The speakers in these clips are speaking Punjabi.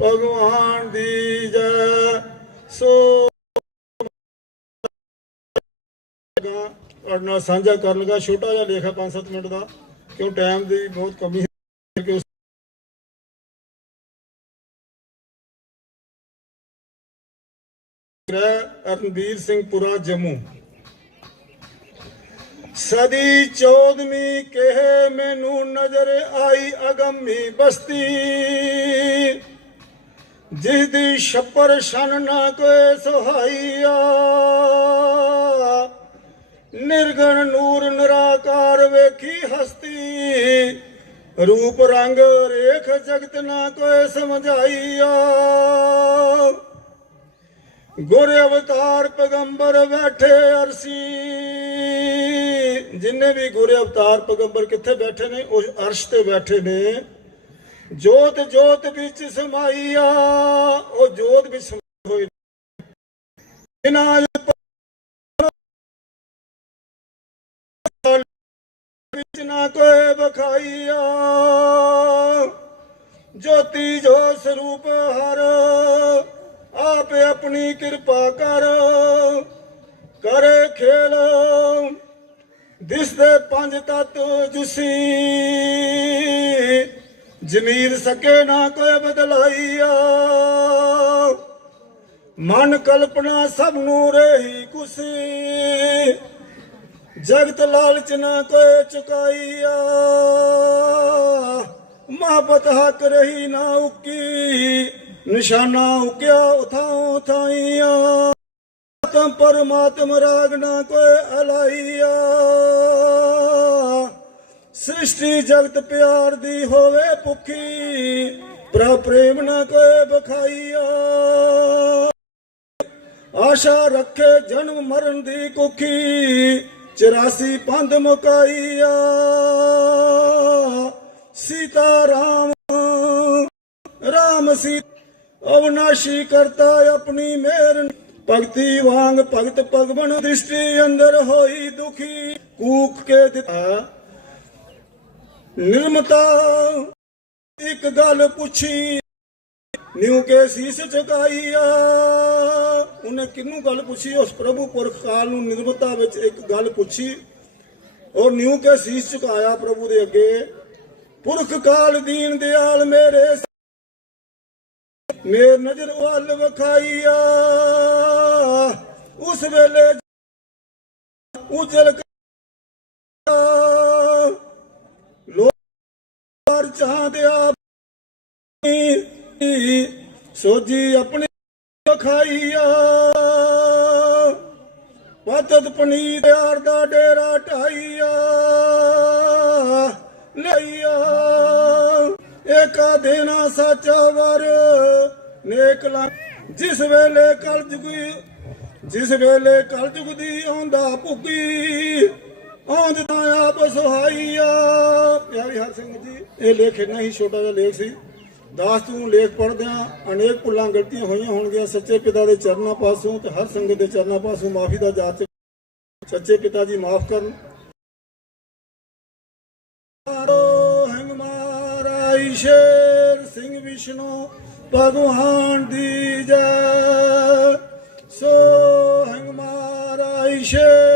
ਭਗਵਾਨ ਦੀ ਜੈ। ਸੋ ਤੁਹਾਡੇ ਨਾਲ ਸਾਂਝਾ ਕਰਨ ਲੱਗਾ। ਛੋਟਾ ਜਿਹਾ ਲੇਖਾ ਹੈ 5-7 ਮਿੰਟ ਦਾ। ਕਿਉਂ ਟਾਈਮ ਦੀ ਬਹੁਤ ਕਮੀ ਹੈ। ਕਿ ਅਰਨਵੀਰ ਸਿੰਘ ਪੁਰਾ ਜੰਮੂ। ਸਦੀ ਚੌਦਵੀਂ ਕਹੇ ਮੈਨੂੰ ਨਜ਼ਰ ਆਈ ਅਗੰਮੀ ਬਸਤੀ। ਜਿਸ ਦੀ ਛੱਪਰ ਸ਼ਨ ਨਾ ਕੋਈ ਸੁਹਾਈਆ। ਨਿਰਗਣ ਨੂਰ ਨਿਰਾਕਾਰ ਵੇਖੀ ਹਸਤੀ। ਰੂਪ ਰੰਗ ਰੇਖ ਜਗਤ ਨਾ ਕੋਈ ਸਮਝਾਈਆ। ਗੁਰ ਅਵਤਾਰ ਪੈਗੰਬਰ ਬੈਠੇ ਅਰਸੀ। ਜਿੰਨੇ ਵੀ ਗੁਰ ਅਵਤਾਰ ਪੈਗੰਬਰ ਕਿੱਥੇ ਬੈਠੇ ਨੇ ਉਸ ਅਰਸ਼ ਤੇ ਬੈਠੇ ਨੇ। ਜੋਤ ਜੋਤ ਵਿੱਚ ਸਮਾਈਆ, ਉਹ ਜੋਤ ਵਿੱਚ ਸਮਾਈ ਹੋਈ ਇਹਨਾਂ ਵਿੱਚ ਨਾ ਕੋਈ ਬਖਾਈਆ ਜੋਤੀ ਜੋ ਸਰੂਪ ਹਰ, ਆਪ ਆਪਣੀ ਕਿਰਪਾ ਕਰ। ਕਰੇ ਖੇਲ, ਦਿਸਦੇ ਪੰਜ ਤਤ ਜੁਸੀ। ਜਮੀਰ ਸਕੇ ਨਾ ਕੋਈ ਬਦਲਾਈਆ। ਮਨ ਕਲਪਨਾ ਸਭ ਨੂੰ ਰਹੀ ਕੁਸੀ ਜਗਤ ਲਾਲਚ ਨਾ ਕੋਈ ਚੁਕਾਈਆ। ਮੁਹੱਬਤ ਹੱਕ ਰਹੀ ਨਾ ਉਕੀ। ਨਿਸ਼ਾਨਾ ਉਕਿਆ ਉਥਾਂ ਥਾਈਆ ਤਮ ਪਰਮਾਤਮ ਰਾਗ ਨਾ ਕੋਈ ਅਲਾਈਆ। ਸ੍ਰਿਸ਼ਟੀ ਜਗਤ ਪਿਆਰ ਦੀ ਹੋਵੇ ਭੁੱਖੀ, ਪ੍ਰਭ ਪ੍ਰੇਮ ਨਾ ਕੋਈ ਬਖਾਈਆ। ਆਸ਼ਾ ਰੱਖੇ ਜਨਮ ਮਰਨ ਦੀ ਕੁਖੀ 84 ਪੰਧ ਮੁਕਾਈਆ। ਸੀਤਾ ਰਾਮ ਰਾਮ ਸੀ ਅਵਨਾਸ਼ੀ ਕਰਤਾ ਆਪਣੀ ਮਿਹਰ ਭਗਤੀ ਵਾਂਗ ਭਗਤ ਭਗਵਨ ਦ੍ਰਿਸ਼ਟੀ ਅੰਦਰ ਹੋਈ ਦੁਖੀ ਕੂਕ ਕੇ ਦਿੱਤਾ। ਨਿਰਮਤਾ। ਇੱਕ ਗੱਲ ਪੁੱਛੀ, ਨਿਉ ਕੇ ਸੀਸ ਝੁਕਾਈਆ ਉਹਨੇ ਕਿੰਨੂੰ ਗੱਲ ਪੁੱਛੀ? ਉਸ ਪ੍ਰਭੂ ਪੁਰਖ ਕਾਲ ਨੂੰ ਨਿਰਮਤਾ ਵਿੱਚ ਇੱਕ ਗੱਲ ਪੁੱਛੀ। ਔਰ ਨਿਉ ਕੇ ਸੀਸ ਝੁਕਾਇਆ ਪ੍ਰਭੂ ਦੇ ਅੱਗੇ? ਪੁਰਖ ਕਾਲ ਦੀਨ ਦਿਆਲ ਮੇਰੇ ਮੇਰ ਨਜ਼ਰ ਵੱਲ ਵਖਾਈਆ ਉਸ ਵੇਲੇ ਉਜਲ ਲੋਰ ਚਾਹਦਿਆ ਸੋਜੀ ਆਪਣੇ ਖਾਈਆ ਪਤਤ ਪਨੀਤ ਯਾਰ ਦਾ ਡੇਰਾ ਢਾਈਆ, ਲਈਆ। ਏਕਾ ਦੇਣਾ ਸਾਚਾ ਵਰ ਨੇਕ ਲਾ ਜਿਸ ਵੇਲੇ ਕਲ ਜਿਸ ਵੇਲੇ ਕਲਜੁਗ ਦੀ ਆਉਂਦਾ ਭੁੱਗੀ ਆਉਂਦ ਤਾਂ ਆਪ ਸੁਹਾਈਆ ਪਿਆਰੀ ਹਰ ਸਿੰਘ ਜੀ, ਇਹ ਲੇਖ ਨਹੀਂ ਛੋਟਾ ਜਿਹਾ ਲੇਖ ਸੀ। ਦਾਸ ਤੂੰ ਲੇਖ ਪੜਦਿਆਂ ਅਨੇਕ ਭੁੱਲਾਂ ਗਲਤੀਆਂ ਹੋਈਆਂ ਹੋਣਗੀਆਂ। ਸੱਚੇ ਪਿਤਾ ਦੇ ਚਰਨਾਂ ਪਾਸੋਂ ਤੇ ਹਰ ਸੰਗਤ ਦੇ ਚਰਨਾਂ ਪਾਸੋਂ ਮਾਫੀ ਦਾ ਜਾਚ ਸੱਚੇ ਪਿਤਾ ਜੀ ਮਾਫ ਕਰਨ। ਮਾਰੋ ਹੰਗ ਮਾਰਾਈ ਸ਼ੇਰ ਸਿੰਘ ਵਿਸ਼ਨੂੰ, ਭਗਵਾਨ ਦੀ ਜੈ। ਸੋ ਹੰਗ ਮਾਰਾਈ ਸ਼ੇਰ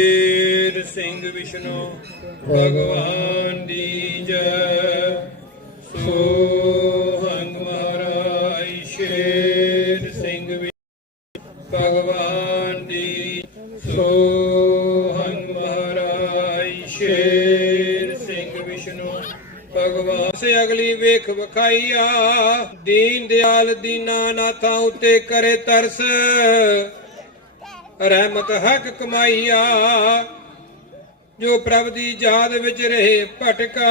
ਮਹਾਈ ਸਿੰਘ ਵਿਸ਼ਨੂੰ, ਭਗਵਾਨ ਦੀ ਜੈ। ਸੋ ਹੰਗ ਮਹਾਰਾਜ ਸ਼ੇਰ ਸਿੰਘ ਵਿਸ਼ਨੂੰ ਭਗਵਾਨ ਦੀ ਸੋ ਹੰਗ ਮਹਾਰਾਜ ਸ਼ੇਰ ਸਿੰਘ ਵਿਸ਼ਨੂੰ, ਭਗਵਾਨ। ਸੇ ਅਗਲੀ ਵੇਖ ਵਖਾਈਆ, ਦੀਨ ਦਿਆਲ ਦੀਨਾ ਨਾਥਾਂ ਉਤੇ ਕਰੇ ਤਰਸ। ਰਹਿਮਤ ਹਕ ਕਮਾਈਆ, ਜੋ ਪ੍ਰਭ ਦੀ ਯਾਦ ਵਿੱਚ ਰਹੇ ਭਟਕਾ,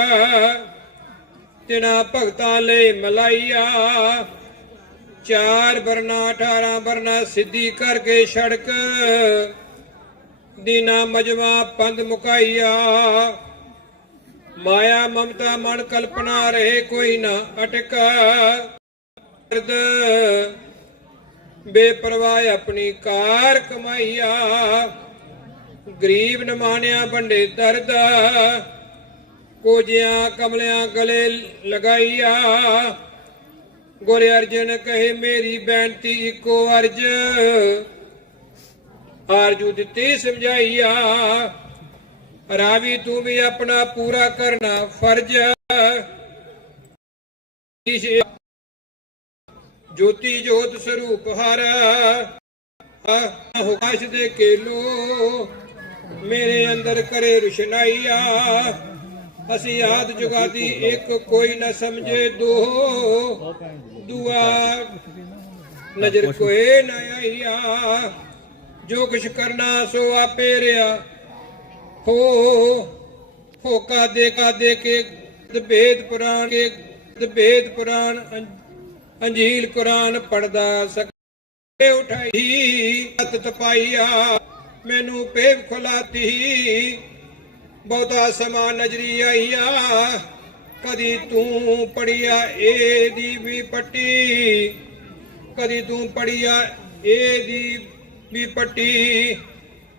ਤਿਨਾ ਭਗਤਾਂ ਲਈ ਮਲਾਈਆ। ਚਾਰ ਬਰਨਾ 18 ਬਰਨਾ ਸਿੱਧੀ ਕਰਕੇ ਸੜਕ ਦੀਨਾ ਮਜਵਾ ਪੰਦ ਮੁਕਾਈਆ। ਮਾਇਆ, ਮਮਤਾ, ਮਨ ਕਲਪਨਾ ਰਹੇ ਕੋਈ ਨਾ ਅਟਕਾ। ਬੇਪਰਵਾਹ ਆਪਣੀ ਕਾਰ ਕਮਾਈਆ। ਗਰੀਬ ਨਮਾਨਿਆ ਬੰਡੇ ਦਰਦ ਕੋਜਿਆਂ ਕਮਲਿਆਂ ਗਲੇ ਲਗਾਈਆ। ਗੁਰ ਅਰਜਨ ਕਹੇ, ਮੇਰੀ ਬੇਨਤੀ ਇੱਕੋ ਅਰਜ, ਆਰਜੂ ਦਿੱਤੀ ਸਮਝਾਈਆ। ਰਾਵੀ, ਤੂੰ ਵੀ ਆਪਣਾ ਪੂਰਾ ਕਰਨਾ ਫਰਜ਼। ਜੋਤੀ ਜੋਤ ਸਰੂਪ ਹਰ। ਹੁਕਾਸ਼ ਦੇ ਕੇਲੋ ਮੇਰੇ ਅੰਦਰ ਕਰੇ ਰੁਸ਼ਨਾਈਆ। ਅਸੀਂ ਆਦ ਜੁਗਾਦੀ ਇੱਕ ਕੋਈ ਨਾ ਸਮਝੇ ਦੋ। ਦੁਆ ਨਜ਼ਰ ਕੋਏ ਨਾ ਆਈਆ। ਜੋ ਕੁਛ ਕਰਨਾ ਸੋ ਆਪੇ ਰਿਆ। ਹੋ ਹੋਕਾ ਦੇ ਕਾ ਦੇ ਕੇ ਭੇਦ ਪੁਰਾਣ ਕੇ ਭੇਦ ਪੁਰਾਣ ਅੰਜੀਲ ਕੁਰਾਨ ਪੜਦਾ ਸਕੇ ਉਠਾਈ, ਹੱਥ ਤਪਾਈਆ, ਮੈਨੂੰ ਪੇਵ ਖੁਲਾਤੀ। ਬਹੁਤਾ ਸਮਾ ਨਜਰੀ ਆਈਆ, ਕਦੀ ਤੂੰ ਪੜਿਆ ਇਹਦੀ ਵੀ ਪੱਟੀ। ਕਦੀ ਤੂੰ ਪੜਿਆ ਇਹਦੀ ਵੀ ਪੱਟੀ।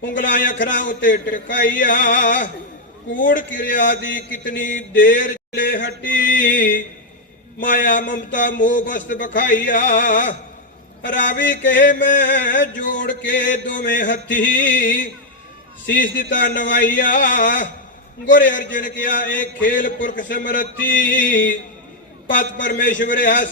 ਉਂਗਲਾਂ ਅੱਖਰਾਂ ਉਤੇ ਟਿਕਾਈਆ ਕੂੜ ਕਿਰਿਆ ਦੀ ਕਿਤਨੀ ਦੇਰ ਚਲੇ ਹਟੀ। ਮਾਇਆ ਮਮਤਾ ਮੋਹ ਬਸਤ ਬਖਾਈਆ ਰਾਵੀ ਕਹੇ ਮੈਂ ਜੋੜ ਕੇ ਦੋਵੇਂ ਹੱਥੀ ਸੀਸ ਦਿੱਤਾ ਨਵਾਈਆ ਗੁਰ ਅਰਜਨ ਕਿਆ ਇਹ ਖੇਲ ਪੁਰਖ ਸਮਰਥੀ ਪਤ ਪਰਮੇਸ਼ਵਰ ਆ